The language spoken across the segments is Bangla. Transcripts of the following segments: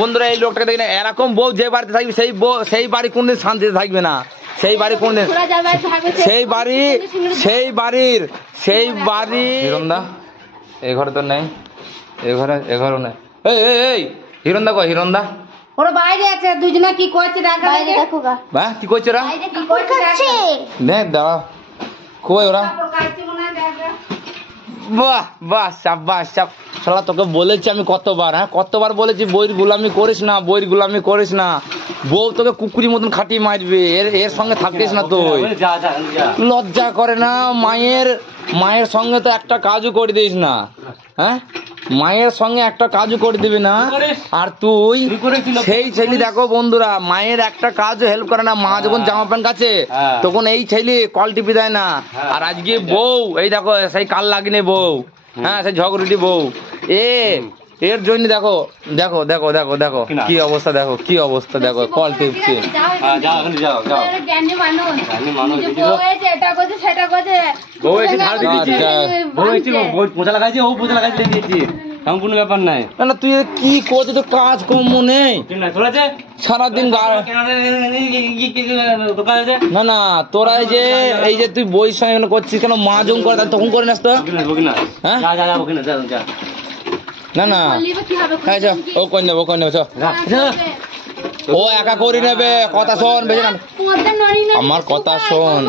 বন্ধুরা এই লোকটাকে দেখি না, এরকম বউ যে বাড়িতে থাকবে সেই বাড়ি কোনদিন শান্তিতে থাকবে না। সেই বাড়ি কোনদিন সেই বাড়ি হিরণদা এই ঘরে তো নেই, এঘরও নেই। এই হিরণদা কই? হিরণদা ওরা বাইরে আছে, দুজনে কি করছে দেখো গা। বাহ কি করছে ওরা? কি করছে দেখ দাঁড়া কই ওরা? বাহ বাহ সাবাস সাব। শালা তোকে বলেছি আমি কতবার, হ্যাঁ কতবার বলেছি বইয়ের গুলামি করিস না, বইয়ের গুলামি করিস না। বউ তোকে কুকুরের মতন খাটিয়ে মারবে, এর সঙ্গে থাকিস না তুই। লজ্জা করে না? মায়ের সঙ্গে তো একটা কাজও করে দিস না, হ্যাঁ মায়ের সঙ্গে একটা কাজও করে দিবি না। আর তুই সেই ছেলে দেখো বন্ধুরা, মায়ের একটা কাজও হেল্প করে না। মা যখন জামা প্যান্ট কাছে তখন এই ছেলে কল টিপি দেয় না। আর আজকে বউ এই দেখো সেই কাল লাগিনে বউ, হ্যাঁ সেই ঝগড়ুটি বউ, এর জন্য দেখো দেখো দেখো দেখো দেখো কি অবস্থা, দেখো কি অবস্থা, দেখো কল টিপছে। কোনো ব্যাপার নাই না তুই কি করছিস? তোর কাজ কম নেই সারাদিন। না না তোরা এই যে তুই বই সঙ্গে করছিস কেন? মা যখন করে তখন করে নাস তো? হ্যাঁ না না ও কই নেবো ও একা করে নেবে। কথা শোন, বেশি না আমার কথা শোন।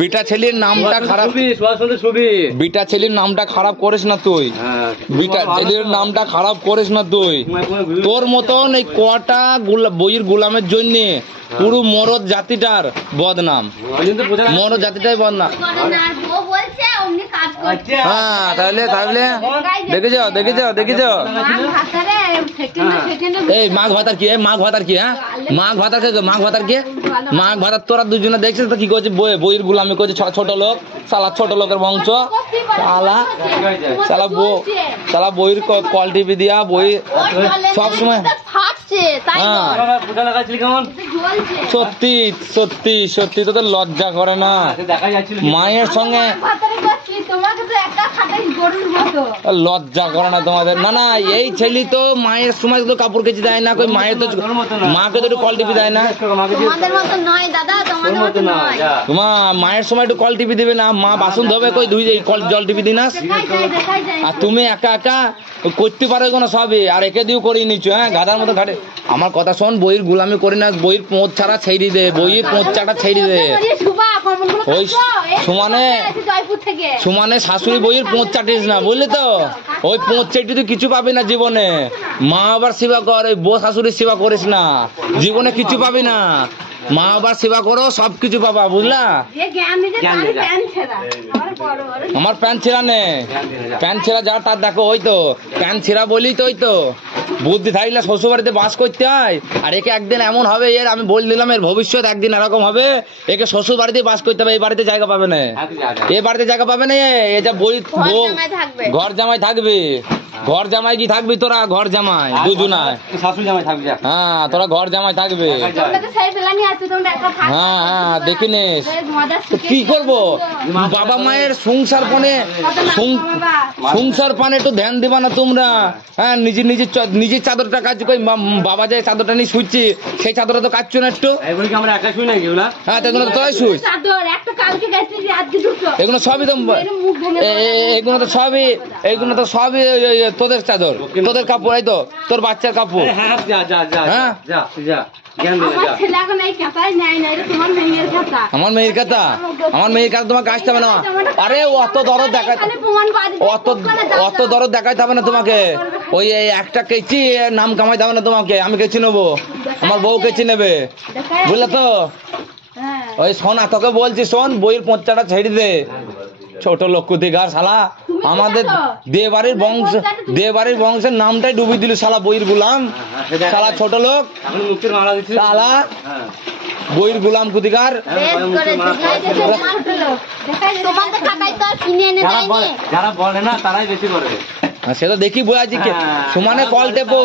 বিটা ছেলের নামটা খারাপ, বিটা ছেলের নামটা খারাপ করিস না তুই। বিটা ছেলের নামটা খারাপ করিস না তুই। তোর মতন এই কটা বইয়ের গোলামের জন্য পুরো মরদ জাতিটার বদনাম, মরদ জাতিটাই বদনাম। হ্যাঁ তাহলে দেখেছ এই মাঘ ভাতার কি? মাঘ ভাতার কি? হ্যাঁ মাঘ ভাতার কে? মাঘ ভাতার তোরা দুজনে দেখছিস তো কি করছে? বইয়ের গুলামি করছে ছোট লোক, সালা ছোট লোকের বংশ, সালা বইয়ের কল টিপি দিয়া বই সব সময়। সত্যি সত্যি সত্যি তোদের লজ্জা করে না? মায়ের সঙ্গে লজ্জা করে না তোমাদের? না না এই ছেলে তো মায়ের সময় তো কাপড় কেচে দেয় না, মায়ের তো মাকে তো একটু কল টিপি দেয় না। তোমার মায়ের সময় একটু কল টিপি দিবে না? মা বাসন ধোবে কই ধুই কল জল টিপি দিই না? আর তুমি একা একা করতে পারো কোনো সবই, আর একে দিয়েও করিয়ে নিচ্ছ, হ্যাঁ গাধার মতো ঘাটে। আমার কথা শোন, বইয়ের গুলামি করি না, বইয়ের পোঁত ছাড়া ছেড়ে দে, বইয়ের পোঁত ছাড়া ছেড়ে দে। ওই সমানে শাশুড়ি বইয়ের পোঁত চাটিস না, বুঝলি তো? ওই পোঁত চেটে তুই কিছু পাবি না জীবনে। মা বাবার সেবা কর, ওই বউ শাশুড়ির সেবা করিস না, জীবনে কিছু পাবি না। মা বাবার সেবা করো, সবকিছু পাবা, বুঝলা? আমার প্যান্ট ছেঁড়া নে, প্যান্ট ছেঁড়া যা তার দেখো, ওই তো প্যান্ট ছেঁড়া বলি তো, ওই তো বুদ্ধি থাকলে শ্বশুর বাড়িতে বাস করতে হয়। আর একে একদিন এমন হবে, এর আমি বল দিলাম, এর ভবিষ্যৎ একদিন এরকম হবে, একে শ্বশুর বাড়িতে বাস করতে হবে। এই বাড়িতে জায়গা পাবে না, এই বাড়িতে জায়গা পাবে না। এ যা বই ঘর জামাই থাকবে, ঘর জামাই কি থাকবি তোরা? ঘর জামাই দুজনায়, হ্যাঁ তোরা ঘর জামাই থাকবে। হ্যাঁ হ্যাঁ দেখি নিস কি করবো? বাবা মায়ের সংসার পানে একটু ধ্যান দিবা না তোমরা? হ্যাঁ নিজের চাদরটা কাজ কই, বাবা যে চাদরটা নিয়ে শুইছি সেই চাদরটা তো কাটছো না একটু? হ্যাঁ তোরাই শুইস, এগুলো সবই তো, এগুলো তো সবই তোদের চাদর, তোদের কাপড়, এই তো তোর বাচ্চার কাপড়। হ্যাঁ আমার মেয়ের কথা, আমার মেয়ের কথা তোমার কাজতে হবে না। আরে অত দরদ দেখাইতে হবে না তোমাকে। ওই একটা কেচি নাম কামাইতে হবে না তোমাকে, আমি কেচি নেবো, আমার বউ কেচি নেবে, বুঝলে তো? ওই শোনা তোকে বলছি, শোন, বইয়ের পোঁচাটা ছেড়ে দে, ছোট লক্ষ্যতিকার শালা। আমাদের দেবাড়ির বংশের নামটাই ডুবি দিল শালা, বইয়ের গুলাম শালা, ছোট লোক শালা, বইয়ের গুলাম কুতিকার। যারা বলে না তারাই বেশি করে, সেটা দেখি বোঝাচ্ছি। সমানে কল টেপো,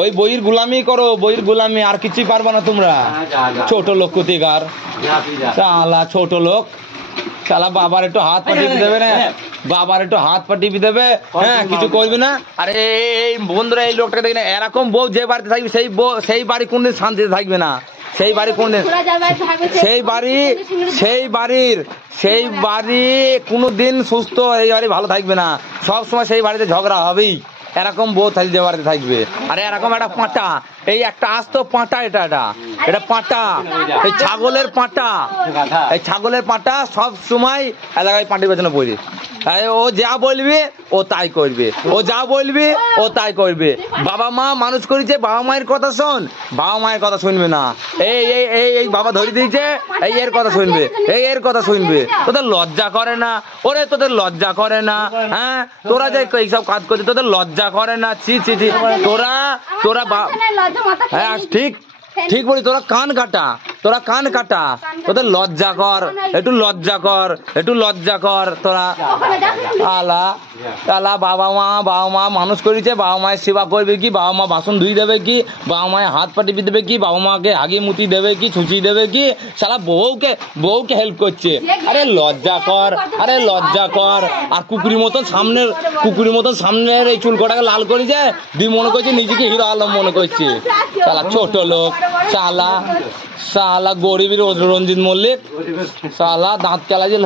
ওই বইয়ের গুলামি করো, বইয়ের গুলামি, আর কিছুই পারবা না তোমরা। ছোট লোক কুতিকার শালা, ছোট লোক শালা, বাবার একটু হাত পাঠিয়ে দেবে না? বাবার একটু হাত পা টিপি দেবে, হ্যাঁ কিছু করবি না। আরে এই বন্ধুরা এই লোকটাকে দেখি না, এরকম বউ যে বাড়িতে থাকবে সেই বাড়ি কোনদিন শান্তিতে থাকবে না। সেই বাড়ি কোনদিন সেই বাড়ি কোনোদিন সুস্থ এই বাড়ি ভালো থাকবে না, সব সময় সেই বাড়িতে ঝগড়া হবেই। এরকম বউ যে বাড়িতে থাকবে। আরে এরকম একটা পাঁটা, এই একটা আসতো পাঁটা, এটা পাঁটা, এই ছাগলের পাঁটা, এই ছাগলের পাঁটা সব সময় এলাকায় পাঁটির পেছনে পড়ে। ও যা বলবি ও তাই করবে, ও যা বলবি ও তাই করবে। বাবা মা মানুষ করেছে, বাবা মায়ের কথা শোন, বাবা মায়ের কথা শুনবে না। এই এই এই এই বাবা ধরে দিয়েছে, এই এর কথা শুনবে, এই এর কথা শুনবে। তোদের লজ্জা করে না? ওরে তোদের লজ্জা করে না? হ্যাঁ তোরা যে এইসব কাজ করছিস তোদের লজ্জা করে না? ছি ছি ছি, তোরা হ্যাঁ ঠিক বলি, তোরা কান কাটা, তোদের লজ্জা কর, একটু লজ্জা কর তোরা। আলা বাবা মা মানুষ করেছে, বাবা মায়ের সেবা করবে কি, বাবা মা বাসন ধুই দেবে কি, বাবা মায়ের হাত পা টিপি দেবে কি, বাবা মাকে হাগি মুতি দেবে কি, ছুচি দেবে কি, সারা বউকে হেল্প করছে। আরে লজ্জা কর। আর কুকুরের মতন সামনের এই চুল কটাকে লাল করেছে, তুই মনে করছে নিজেকে হিরো আলম মনে করছে। শালা ছোট লোক, শালা গরিবের রঞ্জিত মল্লিক, শালা দাঁত চালাইছিল।